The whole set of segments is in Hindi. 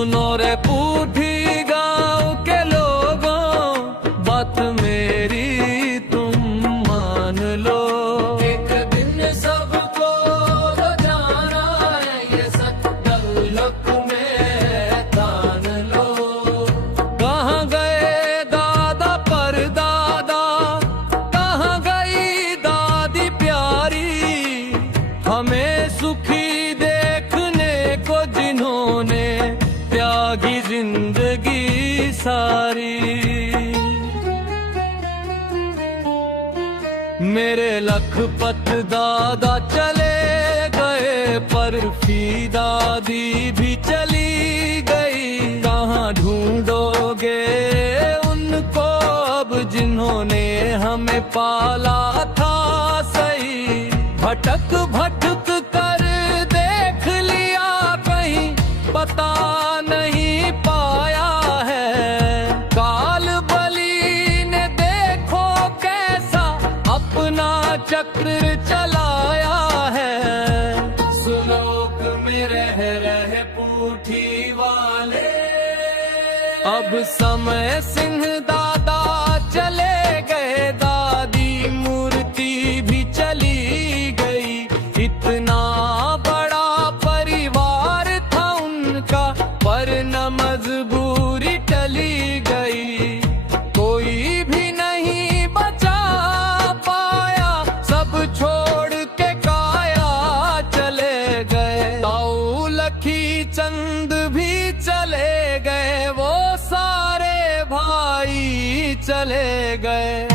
सुनो रे पूठी गांव के लोगों, बात मेरी तुम मान लो। एक दिन सबको जाना है, ये सच डलक में तान लो। कहाँ गए दादा परदादा, कहाँ गई दादी प्यारी, हमें सुखी देखने को जिन्होंने त्यागी जिंदगी सारी। मेरे लखपत दादा चले गए, पर फी दादी भी चली गई। कहाँ ढूंढोगे उनको अब, जिन्होंने हमें पाला था सही। भटक भटक कर देख लिया कहीं, पता नहीं पाया है। काल बली ने देखो कैसा अपना चक्र चलाया है। सुलोक में रह रहे पूठी वाले, अब समय सिंह दादा चले गए, दादी मूर्ति भी चली गई। इतना बड़ा परिवार था उनका, पर न मजबूरी टली गई। कोई भी नहीं बचा पाया, सब छोड़ के काया चले गए। ताऊ लखी चंद भी चले गए, वो सारे भाई चले गए।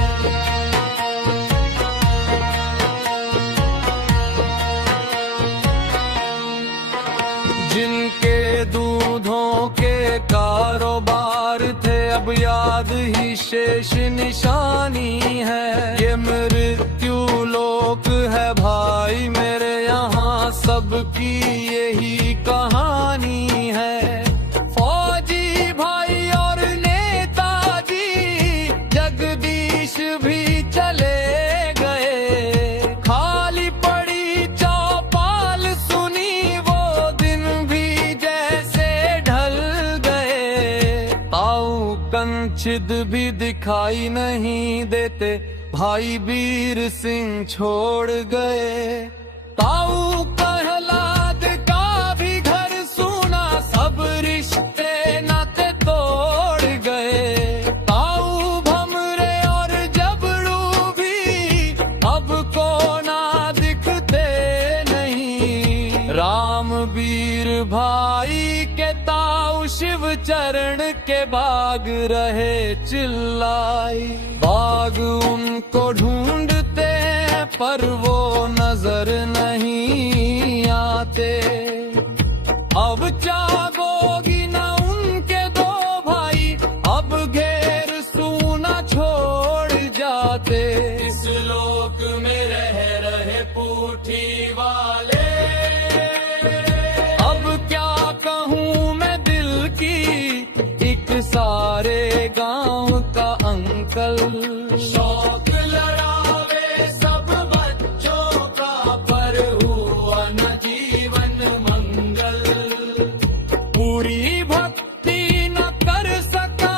जिनके दूधों के कारोबार थे, अब याद ही शेष निशानी है। ये मृत्यु लोक है भाई मेरे, यहाँ सबकी यही कहानी है। फौजी भाई और नेताजी जगदीश भी चले गए। खाली पड़ी चौपाल सुनी, वो दिन भी जैसे ढल गए। ताऊ कंचिद भी दिखाई नहीं देते, भाई वीर सिंह छोड़ गए। ताऊ प्रहलाद का भी घर सूना, सब रिश्ते नाते तोड़ गए। ताऊ भमरे और जबड़ू भी अब को ना दिखते नहीं। रामवीर भाई के ताऊ शिव चरण के बाग रहे चिल्लाई। बाग उनको ढूंढते हैं, पर वो नजर नहीं आते। अब जागोगी न उनके दो भाई, अब घेर सूना छोड़ जाते। इस लोक में रह रहे पूठी वाले, अब क्या कहूँ मैं दिल की, एक सारे गांव का अंकल। शौक लड़ावे सब बच्चों का, पर हुआ न जीवन मंगल। पूरी भक्ति न कर सका,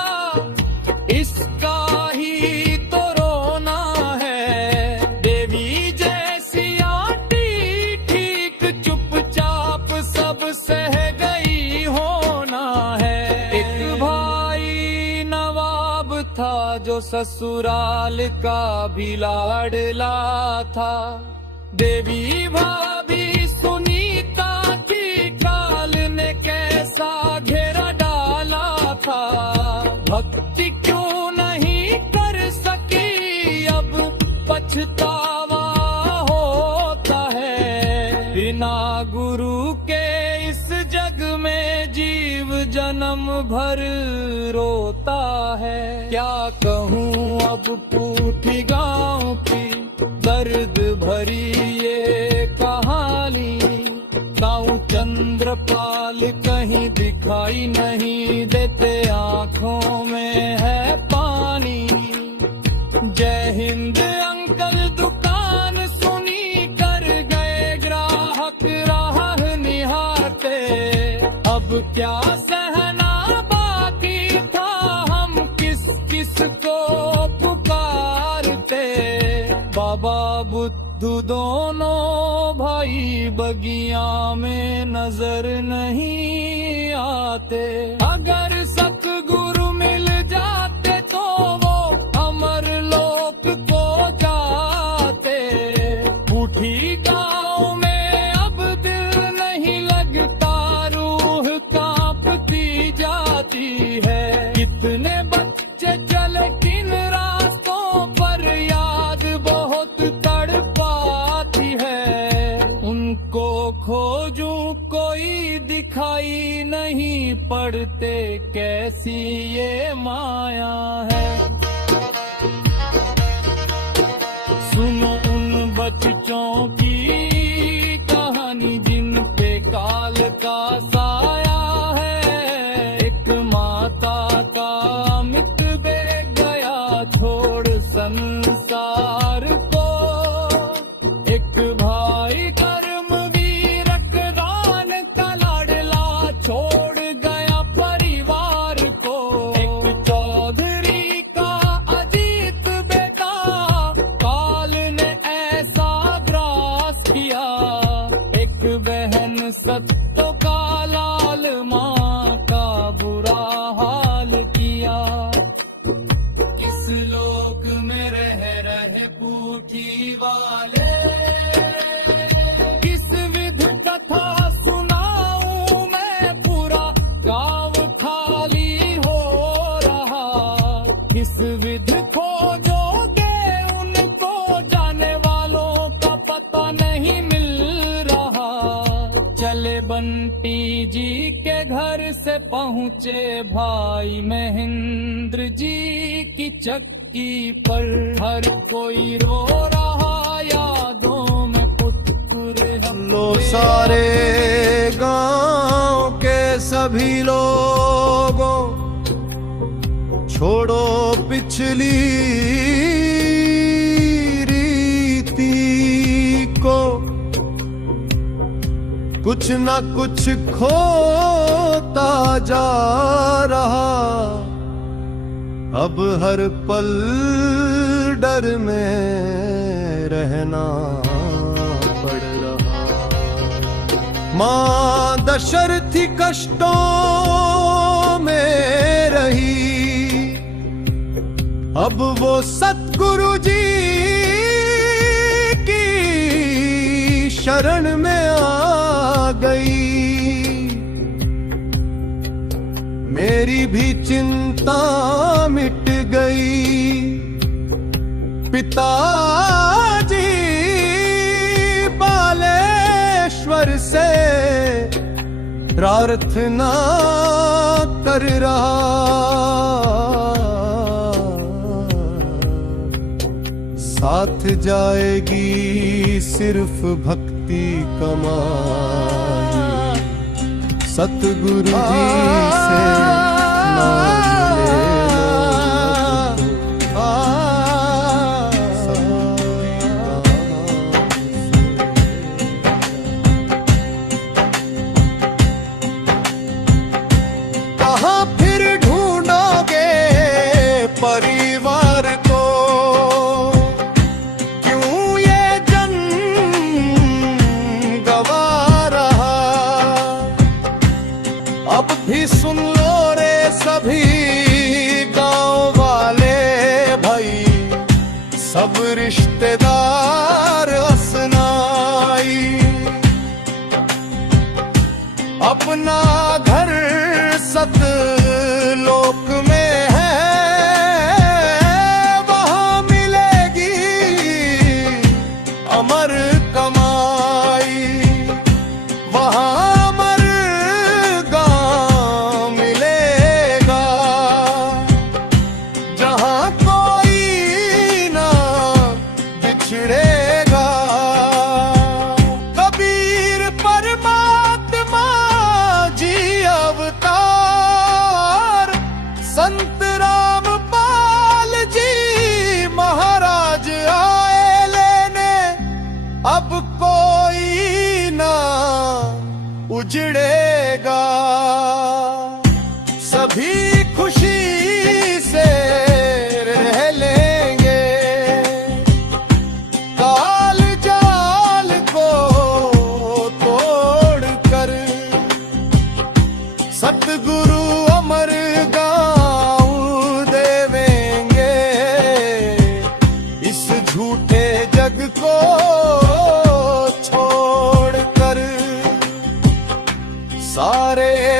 इसका ही तो रोना है। देवी जैसी आंटी ठीक चुपचाप सब सह गई होना है। एक भाई नवाब था जो ससुराल का भी लाडला था। देवी भाभी सुनीता की काल ने कैसा घेरा डाला था। भक्ति क्यों नहीं कर सकी, अब पछतावा होता है। बिना गुरु के इस जग में जीव जन्म भर रोता है। क्या कहूँ अब पूठी गांव की दर्द भरी ये कहानी। ताऊ चंद्रपाल कहीं दिखाई नहीं देते, आंखों में है पानी। जय हिंद अंकल दुकान सुनी कर गए ग्राहक राह निहारते। अब क्या सहना बाकी था, हम किस किस को पुकारते। बाबा बुद्धू दोनों भाई बगिया में नजर नहीं आते। अगर सतगुरु मिल जाते तो वो अमर लोक को जाते। उठी गाँव में अब दिल नहीं लगता, रूह कांपती जाती है। कितने बच्चे चले किन रास्तों पर, याद बहुत तड़पाती है। उनको खोजूं कोई दिखाई नहीं पड़ते, कैसी ये माया है। सुनो उन बच्चों की कहानी जिन पे काल का साया है। एक माता का अमित बे गया छोड़ संसार को। एक भाई कर्मवीर रक्तदान का लाडला छोड़ गया परिवार को। एक चौधरी का अजीत बेटा काल ने ऐसा ग्रास किया। एक बहन सत्तो का लाल माँ का बुरा हाल किया। किस लोक में रह रहे पूठी वाले, किस विध कथा सुनाऊं मैं, पूरा गांव खाली हो रहा। किस विध खोजोगे उनको, जाने वालों का पता नहीं मिल रहा। चले बंटी जी के घर से पहुँचे भाई महेंद्र जी की चक्की पर। हर कोई रो रहा यादों में पुत्कुर हम लो सारे गांव के सभी लोगों, छोड़ो पिछली रीति को। कुछ न कुछ खोता जा रहा, अब हर पल डर में रहना पड़ रहा। मां दशरथी कष्टों में रही, अब वो सतगुरु जी की शरण में आ गई। मेरी भी चिंता मिट गई। पिताजी बालेश्वर से प्रार्थना कर रहा, साथ जाएगी सिर्फ भक्ति कमाई। सतगुरु जी से नाम ले लो। कहाँ फिर ढूंढोगे परिवार को, क्यों ये जन्म गवा रहा। अब भी सुन लो रे सभी गांव वाले भाई, सब रिश्तेदार असनाई। अपना घर सतलोक में है, वहां मिलेगी अमर कमाई। वहां अमर गांव मिलेगा, जहां कोई ना बिछड़ेगा। कबीर परमात्मा जी अवतार, संत रामपाल जी महाराज आए लेने। अब कोई ना उजड़ेगा।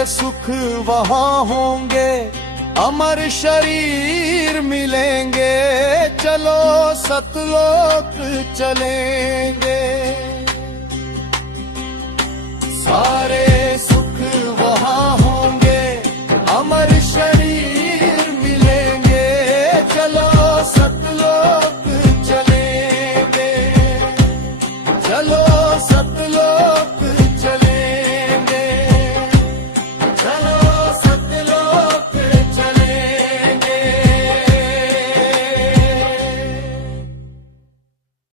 सुख वहाँ होंगे, अमर शरीर मिलेंगे, चलो सतलोक चलेंगे।